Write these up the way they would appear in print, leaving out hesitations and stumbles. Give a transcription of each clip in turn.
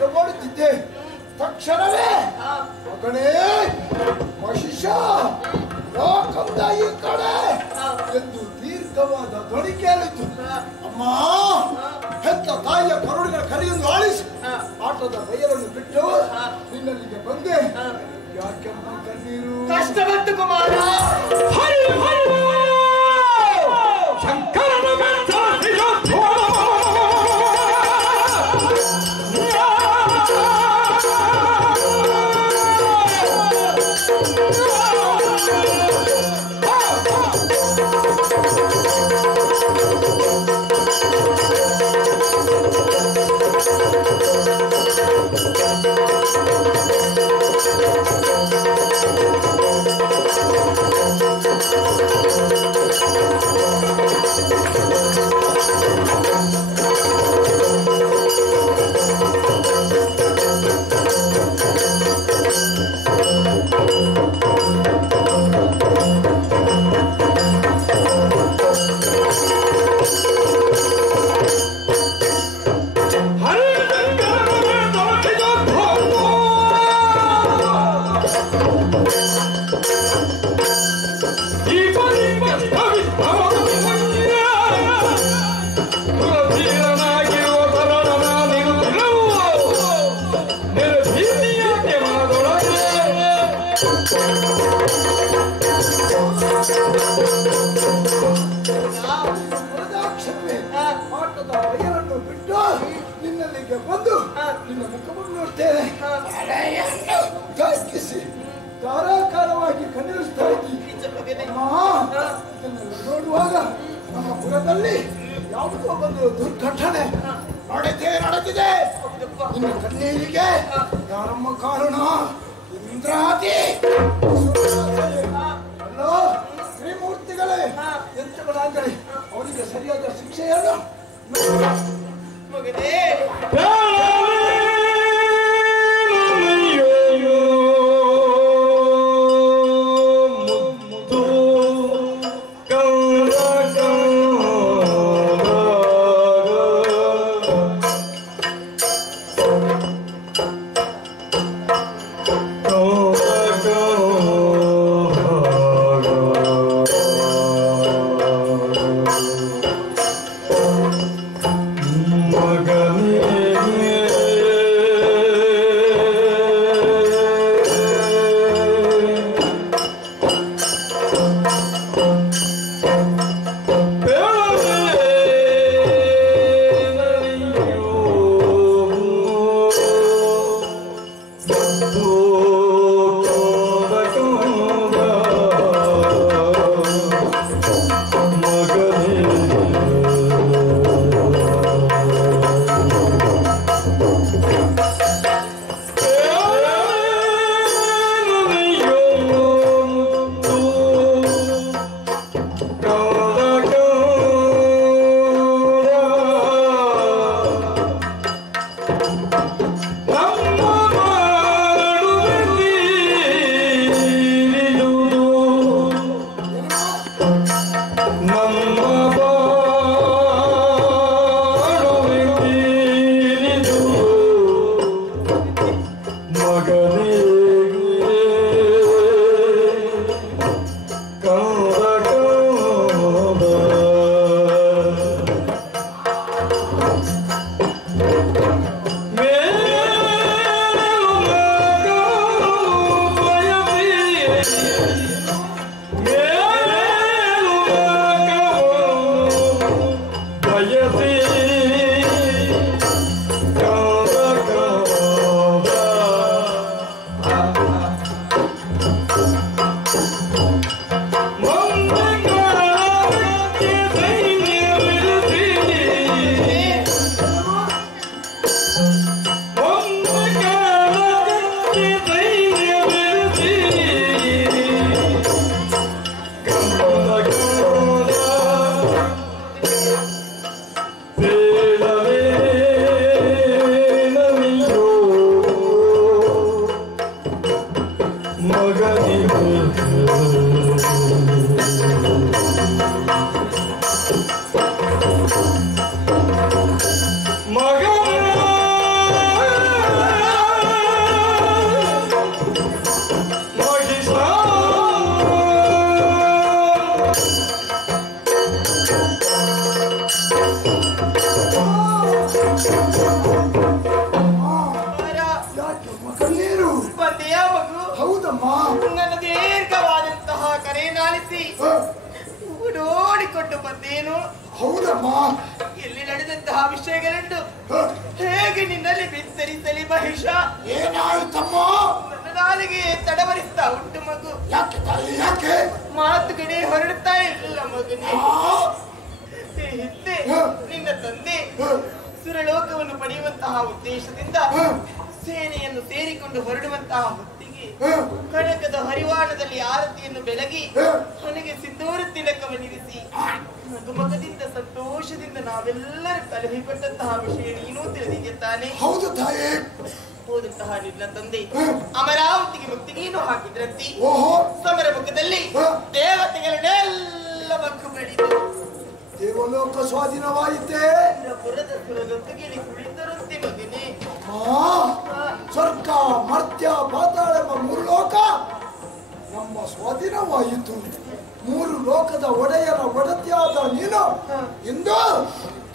ನಾಟಕ ಮಾಡುತ್ತಿದ್ದೆ. ತಕ್ಷಣವೇ ಮಗನೇ ಮಹಿಷ ಲೋಕದ ಈ ಕಡೆ ಎಂದು ದೀರ್ಘವಾದ ಧ್ವನಿ ಕೇಳಿತು. ಅಮ್ಮ, ಹೆತ್ತ ತಾಯಿಯ ಕರುಳಿನ ಕರೆಯನ್ನು ಆಳಿಸಿ ಆಟದ ಬಯಲನ್ನು ಬಿಟ್ಟು ನಿನ್ನಲ್ಲಿಗೆ ಬಂದೆ. ಯಾಕೆಮ್ಮ ಕಣ್ಣೀರು? ಕಷ್ಟ ಬಂತು ಕುಮಾರ. ಶಂಕರನ ಆಟದ ಬಯಲನ್ನು ಬಿಟ್ಟು ನಿನ್ನಲ್ಲಿಗೆ ಬಂದು ನಿನ್ನ ಮುಖವನ್ನು ನೋಡ್ತೇನೆ. ಗಾಯಕಿಸಿ ಧಾರಾಕಾರವಾಗಿ ಕಣ್ಣಿರಿಸ್ತಾ ಇದ್ದೀನಿ. ನೋಡುವಾಗ ನಮ್ಮ ಪುರದಲ್ಲಿ ಯಾವುದೋ ಒಂದು ದುರ್ಘಟನೆ ನಡೆದಿದೆ. ನಿನ್ನ ಕಣ್ಣೀರಿಗೆ ಯಾರಮ್ಮ ಕಾರಣ? ಇಂದ್ರಾದಿ ಅಲ್ಲೋ ಶ್ರೀಮೂರ್ತಿಗಳೇ, ಯಂತ್ರಗಳಾಗಲಿ ಅವರಿಗೆ ಸರಿಯಾದ ಶಿಕ್ಷೆಯನ್ನು ಮಗನೇ. ನೋಡಿಕೊಂಡು ಬಂದೇನು? ಹೌದಮ್ಮ. ಎಲ್ಲಿ ನಡೆದಂತಹ ವಿಷಯಗಳುಂಟು ಹೇಗೆ ನಿನ್ನಲ್ಲಿ ಬಿತ್ತರಿಸಲಿ ಮಹೇಶ? ಏನಾಯ್ತಮ್ಮ? ನನ್ನ ನಾಲಿಗೆ ತಡವರಿಸ್ತಾ ಉಂಟು ಮಗು. ಯಾಕೆ ತಾಯಿ ಯಾಕೆ? ಮಾತುಕಡೆ ಹೊರಡುತ್ತಾ ಇಲ್ಲ ಮಗನೇ. ಹಿಂದೆ ನಿನ್ನ ತಂದೆ ಸುರಲೋಕವನ್ನು ಪಡೆಯುವಂತಹ ಉದ್ದೇಶದಿಂದ ಸೇನೆಯನ್ನು ಸೇರಿಕೊಂಡು ಹೊರಡುವಂತಹ ಹೊತ್ತಿಗೆ ಕನಕದ ಹರಿವಾಣದಲ್ಲಿ ಆರತಿಯನ್ನು ಬೆಳಗಿ ನನಗೆ ಸಿಂಧೂರ ತಿಲಕವನ್ನಿರಿಸಿ ಮಗಮಗದಿಂದ ಸಂತೋಷದಿಂದ ನಾವೆಲ್ಲರೂ ಕಲಹಿಪಟ್ಟಂತಹ ವಿಷಯ ನೀನೂ ತಿಳಿದಿದೆ ತಾನೆ? ಹೌದು ತಾಯಿ. ಹೋದಂತಹ ನಿನ್ನ ತಂದೆ ಅಮರಾವತಿಗೆ ಮುತ್ತಿಗೆಯನ್ನು ಹಾಕಿದ್ರಂತೆ. ಸಮರ ಮುಖದಲ್ಲಿ ದೇವತೆಗಳನ್ನೆಲ್ಲ ಮಗ್ಗು ಬೆಳೆದು ದೇವಲೋಕ ಸ್ವಾಧೀನವಾಯಿತೆ. ಪುರದ ಸುರದೊತ್ತಿಗೆ ಕುಳಿತರಂತೆ ಮಗನೇ. ಸ್ವರ್ಗ ಮರ್ತ್ಯ ಪಾತಾಳ ಎಂಬ 3 ಲೋಕ ನಮ್ಮ ಸ್ವಾಧೀನವಾಯಿತು. 3 ಲೋಕದ ಒಡೆಯರ ಒಡತಿಯಾದ ನೀನು ಇಂದು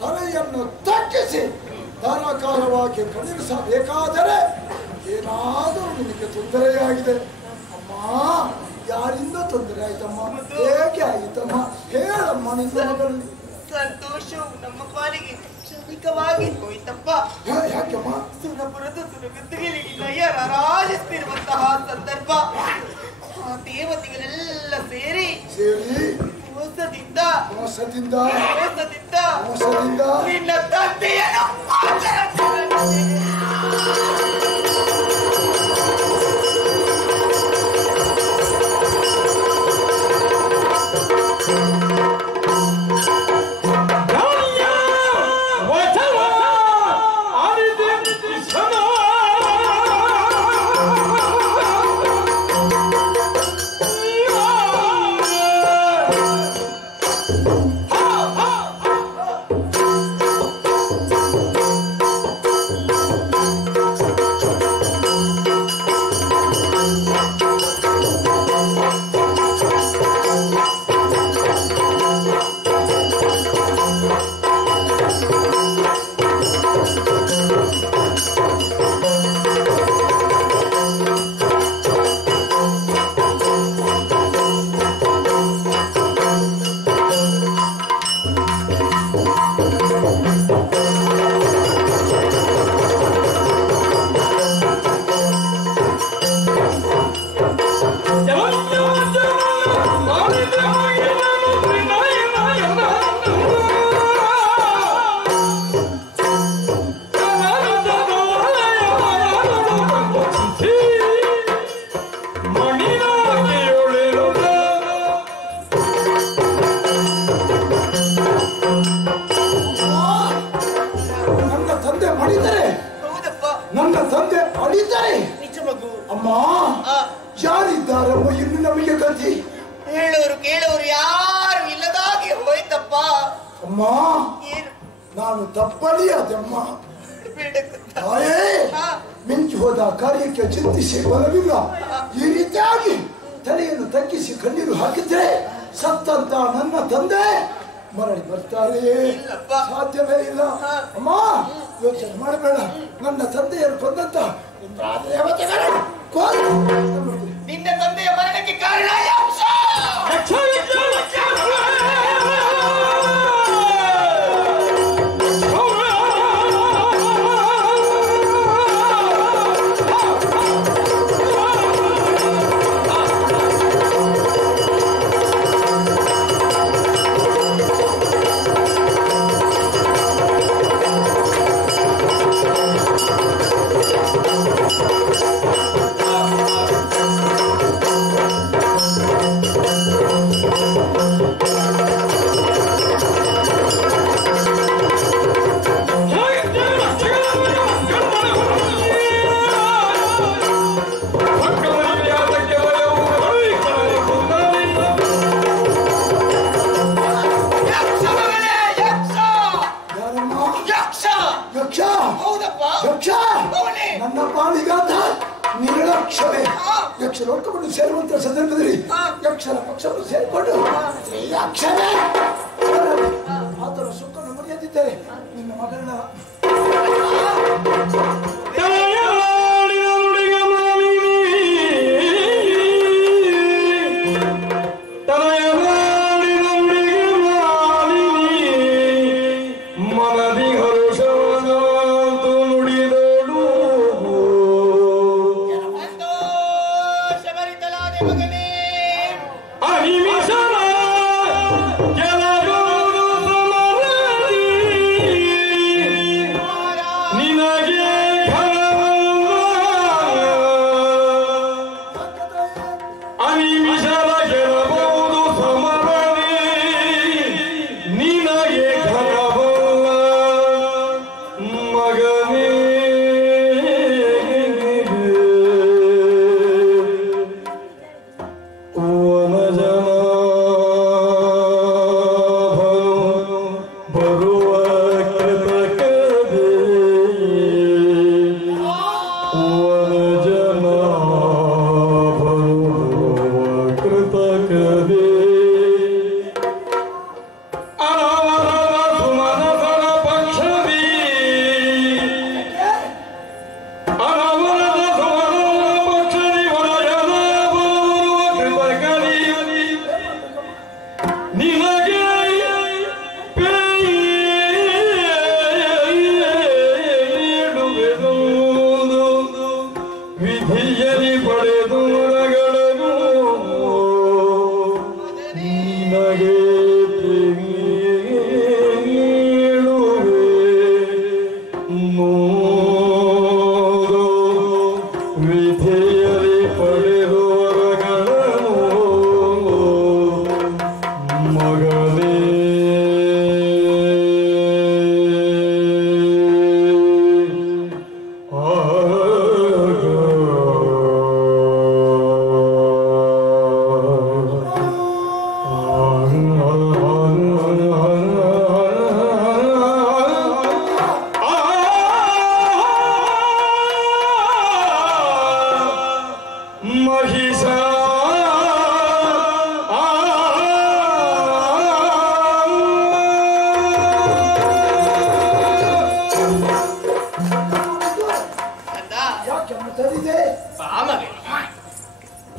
ತಲೆಯನ್ನು ತಗ್ಗಿಸಿ ಧಾರಾಕಾರವಾಗಿ ಕಳುಹಿಸಬೇಕಾದರೆ ಏನಾದರೂ ನಿನಗೆ ತೊಂದರೆಯಾಗಿದೆ ಅಮ್ಮ. ಯಾರಿಂದ ತೊಂದರೆ ಆಯ್ತಮ್ಮ? ಹೇಗೆ ಆಯಿತಮ್ಮ? ಹೇಳಮ್ಮ ನಿನ್ನ ಮಗಳಲ್ಲಿ. ಸಂತೋಷವು ನಮ್ಮ ಪಾಲಿಗೆ ಕ್ಷಣಿಕವಾಗಿ ಹೋಯ್ತಪ್ಪ. ಯಾಕಮ್ಮ? ಸುರಪುರದ ಸುರಗದ್ದಿಗೆ ನಯ ರಾಜಿಸ್ತಿರುವಂತಹ ಸಂದರ್ಭ ಆ ದೇವತೆಗಳೆಲ್ಲ ಸೇರಿ ಮೋಸದಿಂದ ನಿನ್ನ ತಂದೆಯನ್ನು ಯಾರಿದ್ದಾರಮ್ಮ ಇನ್ನು ನಮಗೆ ಗತಿ? ಹೇಳೋರು ಕೇಳೋರು ಯಾರು ಇಲ್ಲದಾಗಿ ಹೋಯ್ತಪ್ಪ. ಅಮ್ಮ ನಾನು ತಪ್ಪಲಿಯಾದಮ್ಮ. ಮಿಂಚು ಹೋದ ಕಾರ್ಯಕ್ಕೆ ಚಿಂತಿಸಿ ಬಲವಿಲ್ಲ. ಈ ರೀತಿಯಾಗಿ ತಲೆಯನ್ನು ತಗ್ಗಿಸಿ ಕಣ್ಣೀರು ಹಾಕಿದ್ರೆ ಸತ್ತಂತ ನನ್ನ ತಂದೆ ಮರಳಿ ಬರ್ತಾರೆ? ಸಾಧ್ಯವೇ ಇಲ್ಲ ಅಮ್ಮ. ಯೋಚನೆ ಮಾಡಬೇಡ. ನನ್ನ ತಂದೆಯನ್ನು ಕೊಂದಂತ ನಿನ್ನ ತಂದೆಯ ಮರಣಕ್ಕೆ ಕಾರಣ ನನ್ನ ಪಾಲಿಗಾದ ನಿರ್ಲಕ್ಷ್ಯವೇ. ಯಕ್ಷಲೋಕವನ್ನು ಸೇರುವಂತಹ ಸಂದರ್ಭದಲ್ಲಿ ಯಕ್ಷರ ಪಕ್ಷವನ್ನು ಸೇರಿಕೊಂಡು ಅಕ್ಷರೇ ಆತನ ಸುಖವನ್ನು ಮುರಿಯದಿದ್ದರೆ ನಿನ್ನ ಮಗಳನ್ನ ಬರ್ತೇನೆ ಮಗನೇ.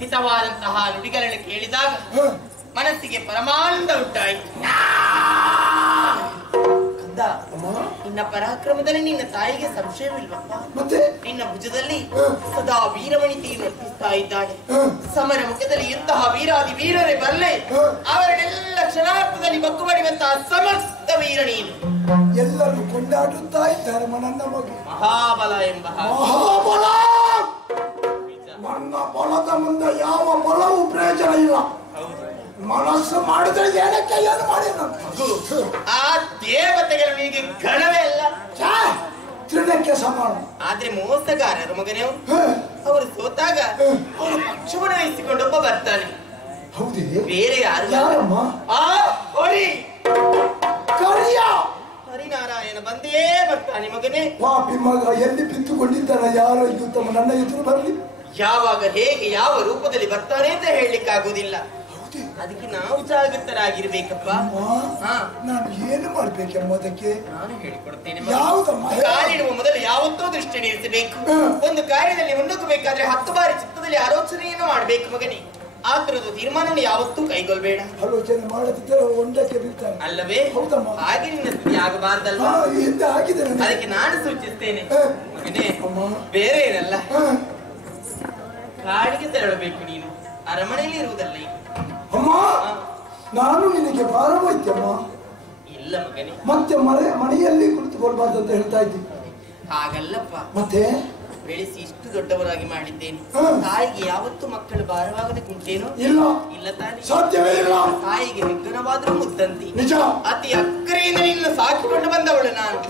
ಹಿತವಾದಂತಹ ನುಡಿಗಳನ್ನು ಕೇಳಿದಾಗ ಮನಸ್ಸಿಗೆ ಪರಮಾನಂದ ಉಂಟಾಯಿತು. ಕಂದ, ನಿನ್ನ ಪರಾಕ್ರಮದಲ್ಲಿ ನಿನ್ನ ತಾಯಿಗೆ ಸಂಶಯವಿಲ್ವಪ್ಪ? ಮತ್ತೆ ನಿನ್ನ ಭುಜದಲ್ಲಿ ಸದಾ ವೀರವನಿತೆಯನ್ನು ಅರ್ಪಿಸ್ತಾ ಇದ್ದಾಳೆ. ಸಮರ ಮುಖದಲ್ಲಿ ಇಂತಹ ವೀರಾದಿ ವೀರರೇ ಬರಲೆ ಅವರನ್ನೆಲ್ಲ ಕ್ಷಣಾರ್ಥದಲ್ಲಿ ಬಗ್ಗು ಬಡಿಯುವಂತಹ ಸಮರ್ಥ ವೀರ ನೀನು. ಎಲ್ಲರೂ ಕೊಂಡಾಡುತ್ತಾ ಇದ್ದಾರೆ ನನ್ನ ಬಗ್ಗೆ ಮಹಾಬಲ ಎಂಬ ಮಹಾಬಲ. ನನ್ನ ಬಲದ ಮುಂದೆ ಯಾವ ಬಲವೂ ಪ್ರಯೋಜನ ಇಲ್ಲ. ಮನಸ್ಸು ಮಾಡಿದ್ರೆ ಏನಕ್ಕೆ ಏನು ಮಾಡಿ ಆ ದೇವತೆಗಳು ನಿನಗೆ ಗಣವೇ ಅಲ್ಲ, ತೃಣಕ್ಕೆ ಸಮಾನ. ಆದ್ರೆ ಮೋಸಗಾರರು ಮಗನೇ ಅವರು ಸೋತಾಗ ಅವರು ಪಕ್ಷವನ್ನು ವಹಿಸಿಕೊಂಡೊಬ್ಬ ಬರ್ತಾನೆ. ಹೌದೇ? ಬೇರೆ ಯಾರು? ಯಾರಮ್ಮ? ಆ ಹೊರಿ ಕರಿಯ ಹರಿನಾರಾಯಣ ಬಂದೇ ಬರ್ತಾನೆ ಮಗನೇ. ಪಾಪಿ ಮಗ ಎಲ್ಲಿ ಬಿತ್ತುಕೊಂಡಿದ್ದಾನ? ಯಾರೋ ಇದ್ದುತ್ತಮ್ಮ ನನ್ನ ಎದುರು ಬರಲಿ. ಯಾವಾಗ ಹೇಗೆ ಯಾವ ರೂಪದಲ್ಲಿ ಬರ್ತಾನೆ ಅಂತ ಹೇಳಲಿಕ್ಕೆ ಆಗುದಿಲ್ಲ. ಅದಕ್ಕೆ ನಾವು ಜಾಗೃತರಾಗಿರ್ಬೇಕಪ್ಪ. ನಾನು ಏನು ಮಾಡ್ಬೇಕಮ್ಮ? ಅದಕ್ಕೆ ನಾನು ಹೇಳಿಕೊಡ್ತೇನೆ. ಕಾಲಿಡುವ ಮೊದಲು ಯಾವತ್ತೂ ದೃಷ್ಟಿ ನಿಲ್ಲಿಸಬೇಕು. ಒಂದು ಕಾರ್ಯದಲ್ಲಿ ಮುನ್ನುಗ್ಗಬೇಕಾದ್ರೆ 10 ಬಾರಿ ಚಿತ್ತದಲ್ಲಿ ಆಲೋಚನೆಯನ್ನು ಮಾಡಬೇಕು ಮಗನೇ. ಆ ತರದ ತೀರ್ಮಾನವನ್ನು ಯಾವತ್ತೂ ಕೈಗೊಳ್ಬೇಡ. ಆಲೋಚನೆ ಮಾಡದಿದ್ದರೆ ಒಂದಕ್ಕೆ ಬೀಳ್ತಾನೆ ಅಲ್ಲವೇ? ಹಾಗೆ ನಿನ್ನ ಸ್ಥಿತಿ ಆಗಬಾರ್ದಲ್ಲ. ಅದಕ್ಕೆ ನಾನು ಸೂಚಿಸ್ತೇನೆ ಮಗನೇ, ಬೇರೆ ಏನಲ್ಲ, ಕಾಡಿಗೆ ತೆರಳಬೇಕು ನೀನು. ಅರಮನೆಯಲ್ಲಿ ಇರುವುದಲ್ಲ ಅಮ್ಮ. ನಾನು ನಿನಗೆ ಭಾರವಾಯ್ತಮ್ಮ. ಇಲ್ಲ ಮಗನೇ, ಮತ್ತೆ ಮನೆಯಲ್ಲಿ ಕುಳಿತುಕೊಳ್ಬಾರ್ದು ಅಂತ ಹೇಳ್ತಾ ಇದ್ದೀನಿ. ಹಾಗಲ್ಲಪ್ಪ. ಮತ್ತೆ ಬೆಳೆಸಿ ಇಷ್ಟು ದೊಡ್ಡವರಾಗಿ ಮಾಡಿದ್ದೇನೆ. ತಾಯಿಗೆ ಯಾವತ್ತು ಮಕ್ಕಳು ಭಾರವಾಗದೆ ಕುಂಟೇನೋ? ಇಲ್ಲ. ಇಲ್ಲ ತಾನೆ, ಸಾಧ್ಯವೇ ಇಲ್ಲ. ತಾಯಿಗೆ ಹೆಗ್ಗಣವಾದ್ರೂ ಮುದ್ದಂತಿ. ನಿಜ. ಅತಿ ಅಕ್ಕರೆಯಿಂದ ನಿನ್ನ ಸಾಕಿಕೊಂಡು ಬಂದವಳು ನಾನು.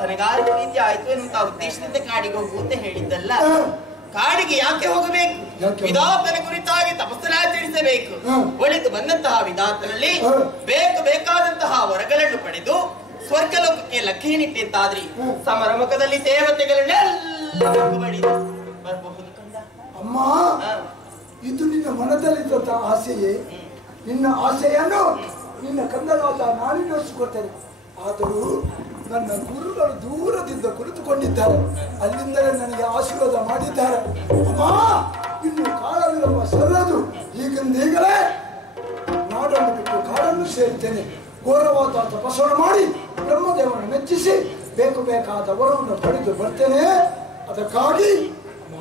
ತನಗಾರ ರೀತಿ ಆಯ್ತು ಎನ್ನುವಂತ ಉದ್ದೇಶದಿಂದ ಕಾಡಿಗೆ ಹೋಗು ಅಂತ ಹೇಳಿದ್ದಲ್ಲ. ಕಾಡಿಗೆ ಯಾಕೆ ಹೋಗಬೇಕು? ವಿಧಾತನ ಕುರಿತಾಗಿ ತಪಸ್ಸನ್ನಾಚರಿಸಬೇಕು. ಒಳಿತು ಬಂದಂತಹ ವಿಧಾತನಲ್ಲಿ ಬೇಕಾದಂತಹ ವರಗಳನ್ನು ಪಡೆದು ಸ್ವರ್ಗಲೋಕಕ್ಕೆ ಲಕ್ಷ್ಯನಿಟ್ಟೆಂತಾದ್ರಿ ಸಮರಮುಖದಲ್ಲಿ ದೇವತೆಗಳನ್ನೆಲ್ಲ ಬರಬಹುದು ಕಂದ. ಅಮ್ಮ, ಇದು ನಿನ್ನ ಮನದಲ್ಲಿದ್ದ ಆಸೆಯೇ? ನಿನ್ನ ಆಸೆಯನ್ನು ನಿನ್ನ ಕಂದನಾದ ನಾನು ಯೋಚಿಸಿಕೊಡ್ತೇನೆ. ಆದರೂ ನನ್ನ ಗುರುಗಳು ದೂರದಿಂದ ಕುಳಿತುಕೊಂಡಿದ್ದಾರೆ. ಅಲ್ಲಿಂದಲೇ ನನಗೆ ಆಶೀರ್ವಾದ ಮಾಡಿದ್ದಾರೆ. ಅಮ್ಮ, ಇನ್ನು ಕಾಲವಿರುವ ಸಲ್ಲದು. ಈಗಲೇ ನಾಡನ್ನು ಬಿಟ್ಟು ಕಾಡನ್ನು ಸೇರ್ತೇನೆ. ಘೋರವಾದ ತಪಸ್ಸನ್ನು ಮಾಡಿ ಬ್ರಹ್ಮದೇವರನ್ನು ಮೆಚ್ಚಿಸಿ ಬೇಕಾದ ವರವನ್ನು ಪಡೆದು ಬರ್ತೇನೆ. ಅದಕ್ಕಾಗಿ ಅಮ್ಮ,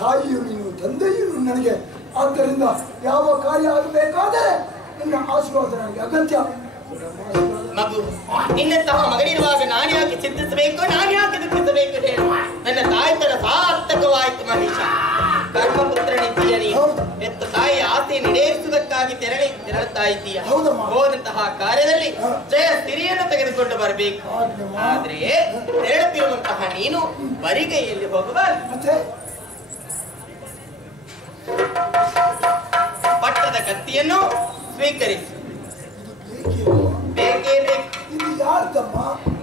ತಾಯಿಯು ನೀನು, ತಂದೆಯು ನನಗೆ ಆದ್ದರಿಂದ ಯಾವ ಕಾರ್ಯ ಆಗಬೇಕಾದರೆ ನಿನ್ನ ಆಶೀರ್ವಾದ ನನಗೆ ಅಗತ್ಯ. ಮಗು, ನಿನ್ನಂತಹ ಮಗನಿರುವಾಗ ನಾನು ಯಾಕೆ ಚಿಂತಿಸಬೇಕು, ನಾನು ಯಾಕೆ ದುಃಖಿಸಬೇಕು ಹೇಳು. ನನ್ನ ತಾಯ್ತನ ಸಾರ್ಥಕವಾಯಿತು ಮಹೇಶ. ಕರ್ಮಪುತ್ರನಿದ್ದೀಯ ನೀನು. ಎತ್ತ ತಾಯಿಯ ಆಸೆ ಈಡೇರಿಸುವುದಕ್ಕಾಗಿ ತೆರಳುತ್ತಾ ಇದ್ದೀಯ. ಹೋದಂತಹ ಕಾರ್ಯದಲ್ಲಿ ಜಯ ಸಿರಿಯನ್ನು ತೆಗೆದುಕೊಂಡು ಬರಬೇಕು. ಆದ್ರೆ ತೆರಳುತ್ತಿರುವಂತಹ ನೀನು ಬರಿಗೈಯಲ್ಲಿ ಹೋಗಬಾರದು. ಪಟ್ಟದ ಕತ್ತಿಯನ್ನು ಸ್ವೀಕರಿಸಿ. ಬೇಕೇ ಬೇಕು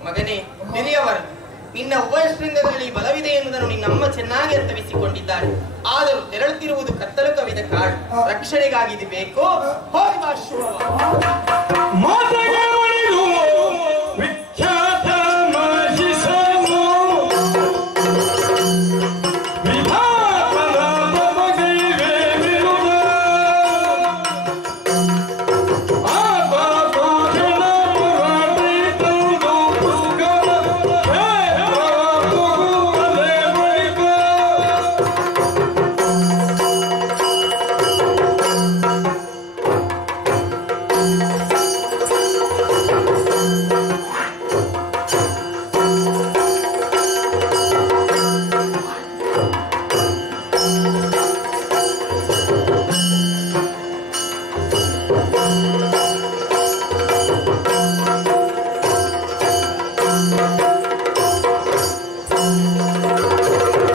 ಮಗನೇ. ಹಿರಿಯವರು ನಿನ್ನ ಉಭಯಶೃಂಗದಲ್ಲಿ ಬಲವಿದೆ ಎನ್ನುವುದನ್ನು ನಿನ್ನಮ್ಮ ಚೆನ್ನಾಗಿ ಅರ್ಥವಿಸಿಕೊಂಡಿದ್ದಾರೆ. ಆದರೂ ತೆರಳುತ್ತಿರುವುದು ಕತ್ತಲು ಕವಿದ ಕಾಡು. ರಕ್ಷಣೆಗಾಗಿ ಇದು ಬೇಕು. ಹೋಗಿ ಬಾ.